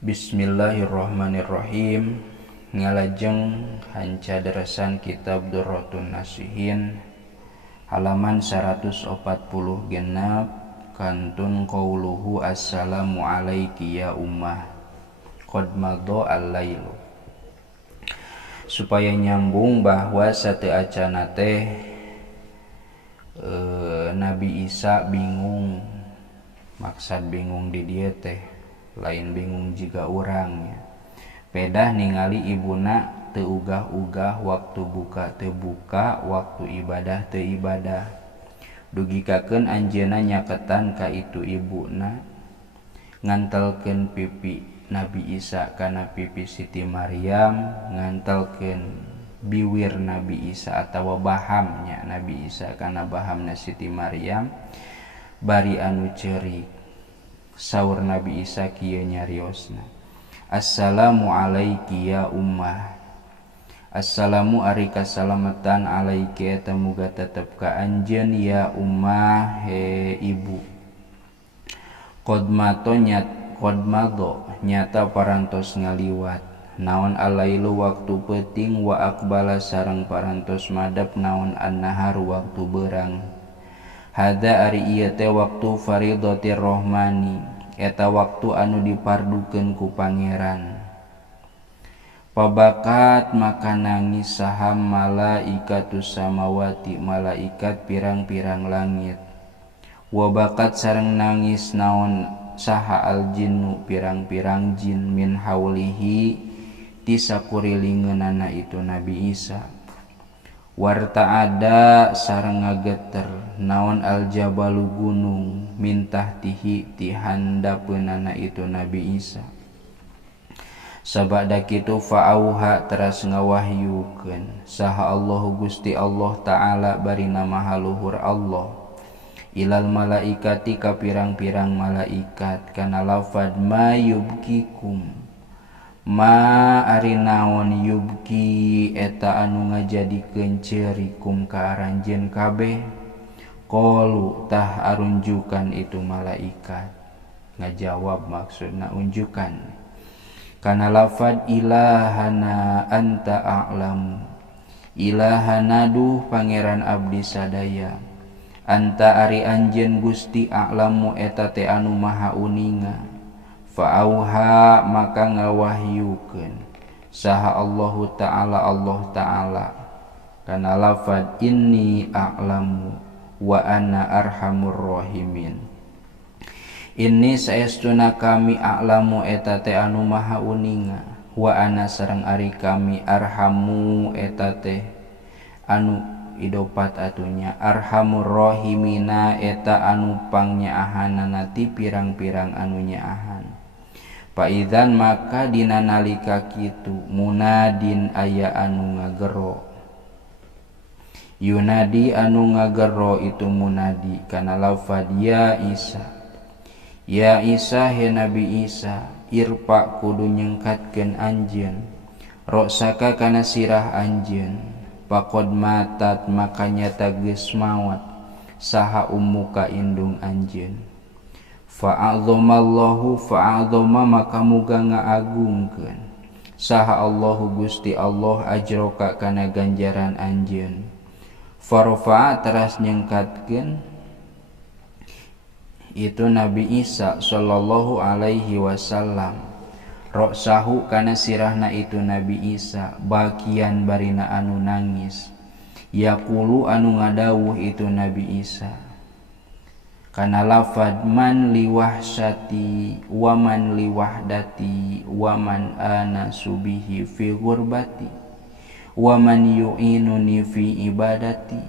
Bismillahirrahmanirrahim. Ngalajeng hanca derasan kitab Durratun Nasihin halaman 140 genap kantun qauluhu assalamu alayki ya ummah qad madha al-lailu. Supaya nyambung bahwa sate acana teh Nabi Isa bingung, maksud bingung di dieu teh lain bingung jiga urangnya. Pedah ningali ibuna teu ugah-ugah, waktu buka teu buka, waktu ibadah teu ibadah. Dugikakeun anjeunna nyaketan ka itu ibuna, ngantelkeun pipi Nabi Isa kana pipi Siti Maryam, ngantelkeun biwir Nabi Isa atawa bahamnya Nabi Isa kana bahamna Siti Maryam. Bari anu ceurik saur Nabi Isa kieu nyariosna, assalamu alayki ya ummah. Assalamu ari kasalamatan alayki eta muga tetep ka anjeun ya ummah he ibu. Qad madho nyata parantos ngaliwat naon alailu waktu peuting, wa aqbala sareng parantos madep naon an-nahar waktu beurang. Hada ari ieu teh waktu faridatir rahmani, eta waktu anu dipardukeun ku pangeran. Pabakat maka nangis saham malaikatus samawati, malaikat pirang-pirang langit. Wabakat sareng nangis naon saha al-jinnu pirang-pirang jin min haulihi ti sakurilingeunana itu Nabi Isa. Warta'ada sareng ngageter naon al-jabalu gunung min tahtihi ti handapeunana itu Nabi Isa. Sabada kitu fa'auha teras ngawahyukeun saha Allahu Gusti Allah Ta'ala barina maha luhur Allah ilal malaikati ka pirang-pirang malaikat kana lafad ma yubkikum, ma ari naon yubki eta anu ngajadikeun ceurikum ka aranjeun kabeh. Qalu tah arunjukan itu malaikat, ngajawab maksudna unjukan kana lafad ilahana anta a'lamu, ilahana duh pangeran abdi sadaya, anta ari anjeun Gusti a'lamu eta teh anu maha uninga. Fa'auha maka ngawahyukeun saha Allahu Ta'ala Allah Ta'ala kana lafad inni a'lamu wa ana arhamur rahimin. Inni saestuna kami a'lamu eta teh anu maha uninga, wa ana sareng ari kami arhamu eta teh anu idopat atunya arhamur rahimina eta anu pangnyaahana ti pirang-pirang anu nyaahan. Paidzan maka dina nalika kitu munadin aya anu ngagero, yunadi anu ngagero itu munadi kana lafad ya Isa, ya Isa he Nabi Isa, irpa kudu nyengkatkeun anjeun roksaka kana sirah anjeun. Faqad matat maka nyata geus maot saha ummuka indung anjeun. Fa'adzamallahu fa'adzama maka muga ngaagungkeun saha Allahu Gusti Allah ajroka kana ganjaran anjeun. Farafa teras nyengkatkeun itu Nabi Isa sallallahu alaihi wasallam roksahu kana sirahna itu Nabi Isa bakian barina anu nangis. Yaqulu anu ngadawuh itu Nabi Isa kana lafad man liwahsyati wa man liwahdati wa man ana subihi fi ghurbati wa man yu'inuni fi ibadati.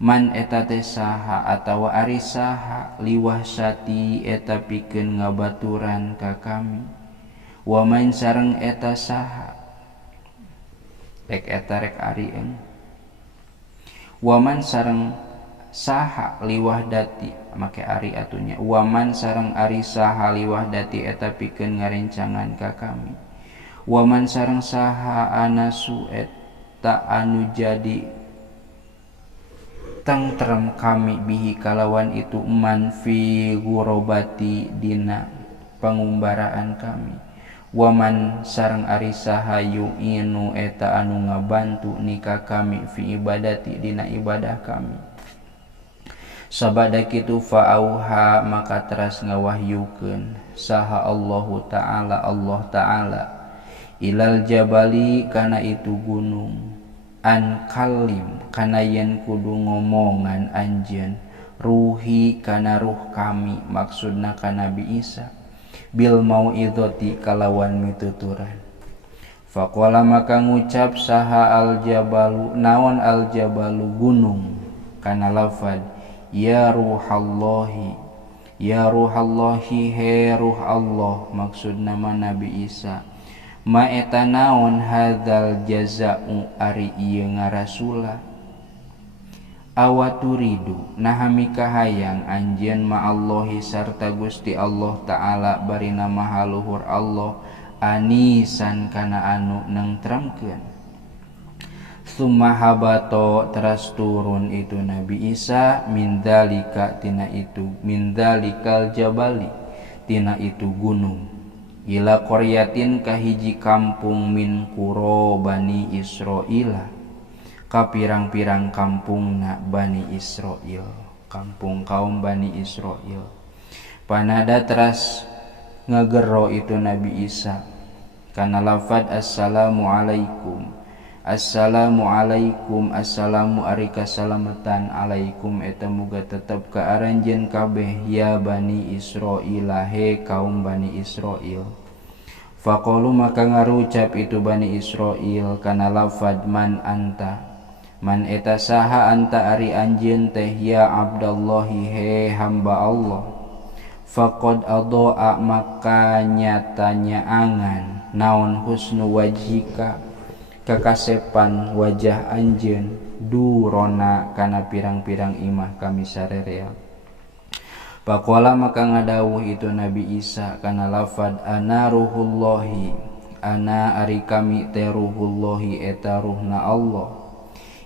Man eta teh saha atawa ari saha liwahsyati eta pikeun ngabaturan ka kami, wa man sareng eta saha rek eta rek ari waman sareng saha liwahdati make ari atunya, waman sareng ari saha liwahdati eta pikeun ngarencangan ka kami, waman sareng saha anasu eta anu jadi tentrem kami bihi kalawan itu man fi ghurabati dina pangumbaraan kami. Waman sareng ari sahayu inu eta anu ngabantu nika kami fi ibadati dina ibadah kami. Sabada kitu fa'auha maka teras ngawahyukeun saha Allahu ta'ala Allah ta'ala ilal jabali kana itu gunung an kalim kana yen kudu ngomongan anjeun ruhi kana ruh kami maksudna kana Nabi Isa bil mau'izati kalawan mituturan. Faqala maka ngucap saha al jabalu naon al jabalu gunung kana lafad ya ruhallahi ya ruhallahi he ruh Allah maksud nama Nabi Isa ma eta naon hadzal jaza'u ari ieu ngarasula awaturidu nahami kahayang anjeun ma Allahi sarta Gusti Allah taala bari nama haluhur Allah anisan kana anu nentremkeun. Summa habato teras turun itu Nabi Isa mindalika tina itu mindalikal jabali tina itu gunung ila qaryatin kahiji kampung min qura Bani Israila ka pirang-pirang kampungna Bani Israil kampung kaum Bani Israil. Panada teras ngagero itu Nabi Isa kana lafad assalamu alaikum assalamualaikum assalamu ari kasalamatan alaikum eta muga tetep ka aranjeun kabeh ya Bani Israil he kaum Bani Israil. Faqalu maka ngarucap itu Bani Israil kana lafad man anta man eta saha anta ari anjeun teh ya Abdallahi he hamba Allah. Faqad adaa maka nyatanya angan naon husnu wajhika kakasepan wajah anjeun durona kana pirang-pirang imah kami sarerea. Faqala maka ngadawuh itu Nabi Isa kana lafad ana ruhullahi ana ari kami teh ruhullahi eta ruhna Allah.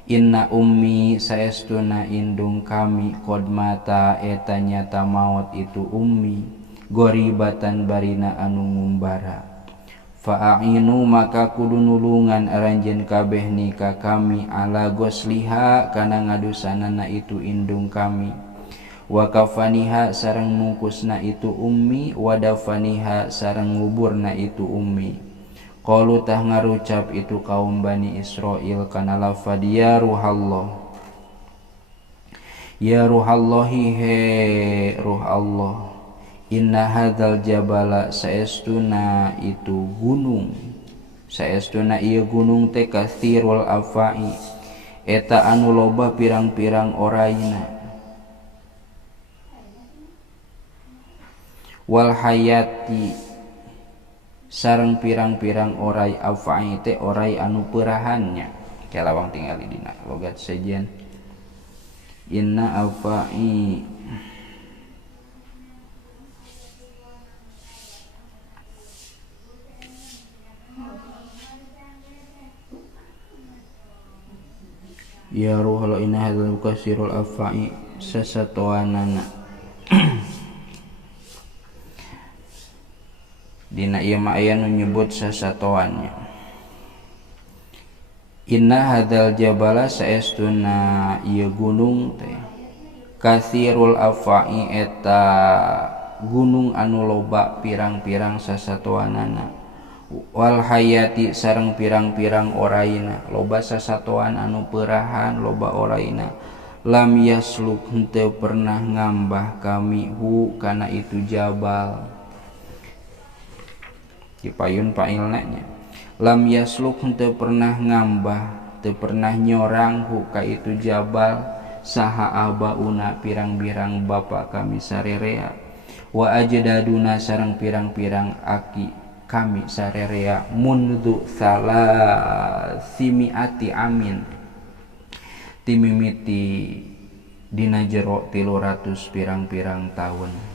Inna ummi saestuna indung kami qad mata eta nyata maot itu ummi goribatan barina anu ngumbara. Fa'inu maka kudu nulungan aranjeun kabeh nika kami ala gosliha kana ngadusanana itu indung kami wa kafaniha sareng mungkusna itu ummi wa dafaniha sareng nguburna itu ummi. Qalu tah ngarucap itu kaum Bani Israil kana lafad ya ruhallah ya ruhallahi he ruh Allah inna hadzal jabala saestuna itu gunung saestuna ieu gunung teh katsirul afai eta anu loba pirang-pirang oraina wal hayati sareng pirang-pirang orai afai teh orai anu peurahannya kelawang tingali dina logat sejen inna afai ya ruhul inna hadzal kasirul afai sasatoanana dina ieu mah aya nu nyebut sasatoannya. Inna hadzal jabala saestuna ieu gunung teh kasirul afai eta gunung anu loba pirang-pirang sasatoanana wal hayati sareng pirang-pirang oraina loba sasatoan anu peurahan loba oraina lam yasluk henteu pernah ngambah kami hu kana itu jabal dipayun pailna nya lam yasluk henteu pernah ngambah teu pernah nyorang hu ka itu jabal saha abauna pirang-pirang bapa kami sarerea wa ajdaduna sareng pirang-pirang aki kami sarerea mundu salasimiati amin timimiti dina jero 300 pirang-pirang tahun.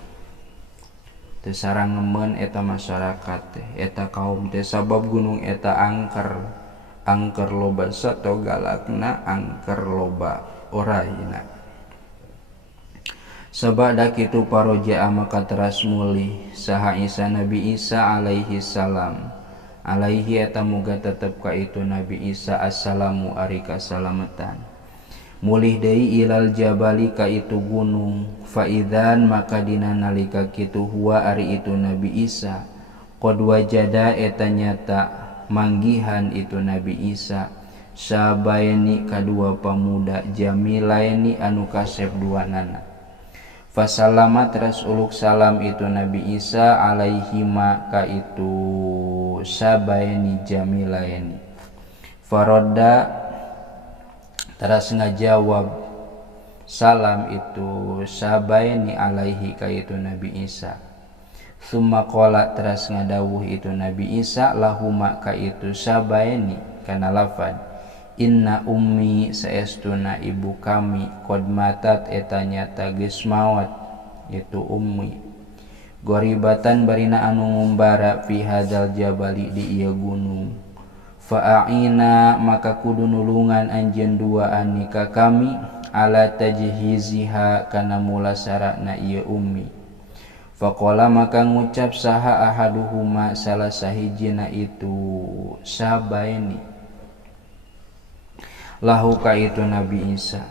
Teu sareng ngemen eta masyarakat teh eta kaum teh sabab gunung eta angker loba satogalakna angker loba oraina. Sabada kitu paroja maka teras mulih saha Isa Nabi Isa alaihi salam. Alaihi eta muga tetep ka itu Nabi Isa assalamu ari kasalametan. Mulih deui ilal jabali ka itu gunung. Faidan maka dina nalika kitu huwa ari itu Nabi Isa qad wajada eta nyata manggihan itu Nabi Isa sabaini kadua pamuda jamilaini anu kasep duanana. Fasalama teras uluk salam itu Nabi Isa alaihima ka itu sabaini jamilaini. Farodda teras ngajawab salam itu sabaini alaihi ka itu Nabi Isa. Summa qala teras ngadawuh itu Nabi Isa lahuma ka itu sabaini kana lafad inna ummi saestuna ibu kami qad matat eta nyata geus maot itu ummi goribatan barina anu ngumbara fi hadzal jabali di ieu gunung fa'ina maka kudu nulungan anjeun duaan ka kami ala tajhiziha kana mulasarana ieu ummi. Faqala maka ngucap saha ahaduhuma salah sahijina itu sabaini lahu ka itu Nabi Isa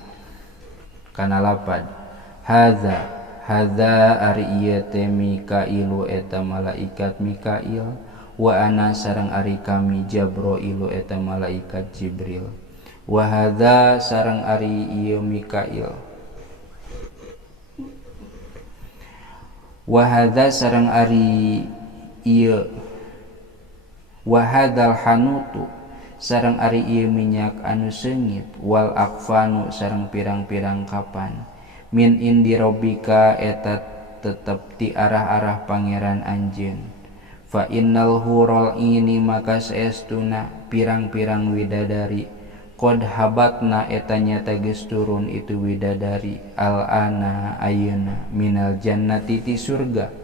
kana lapad hadza ari ieu teh Mikailu eta malaikat Mikail wa ana sareng ari kami Jabrailu eta malaikat Jibril wa hadza sareng ari ieu Mikail wa hadza sareng ari ieu wa hadzal hanutu sareng ari ieu minyak anu seungit wal akfanu sareng pirang-pirang kapan min indi rabbika eta tetep ti arah-arah pangeran anjeun fa innal hurul ini maka saestuna pirang-pirang widadari qad habatna eta nyata geus turun itu widadari al ana ayeuna minal jannati ti surga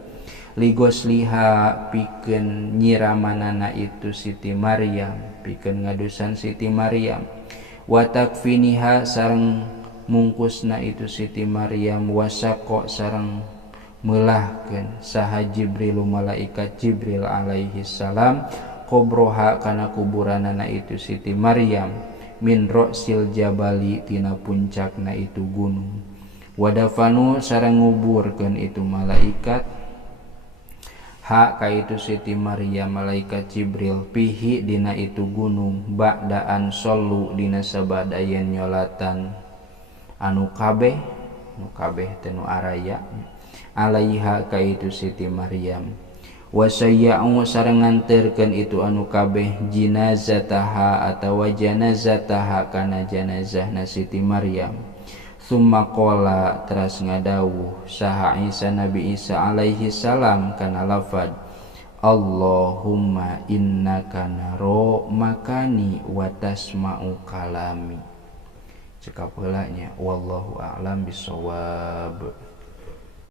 ligos liha pikeun nyiramanana itu Siti Maryam pikeun ngadusan Siti Maryam wa takfiniha sareng mungkusna itu Siti Maryam wasaqo sareng meulahkeun saha Jibrilu malaikat Jibril alaihi salam kubroha kana kuburanana itu Siti Maryam min ra'sil jabali tina puncakna itu gunung wadafanu sareng nguburkeun itu malaikat ha ka itu Siti Maryam malaikat Jibril pihi dina itu gunung ba'daan sallu dina sabada yen nyolatan anu kabeh teh nu araya alaiha ka itu Siti Maryam wa sayya'u sareng nganterkeun itu anu kabeh jinazataha atawa janazataha kana janazahna Siti Maryam. Summa qala teras ngadawuh saha Isa Nabi Isa alaihi salam kana lafad Allahumma innaka naro makani wa tasma'u kalami. Cekap heula nya wallahu a'lam bissawab.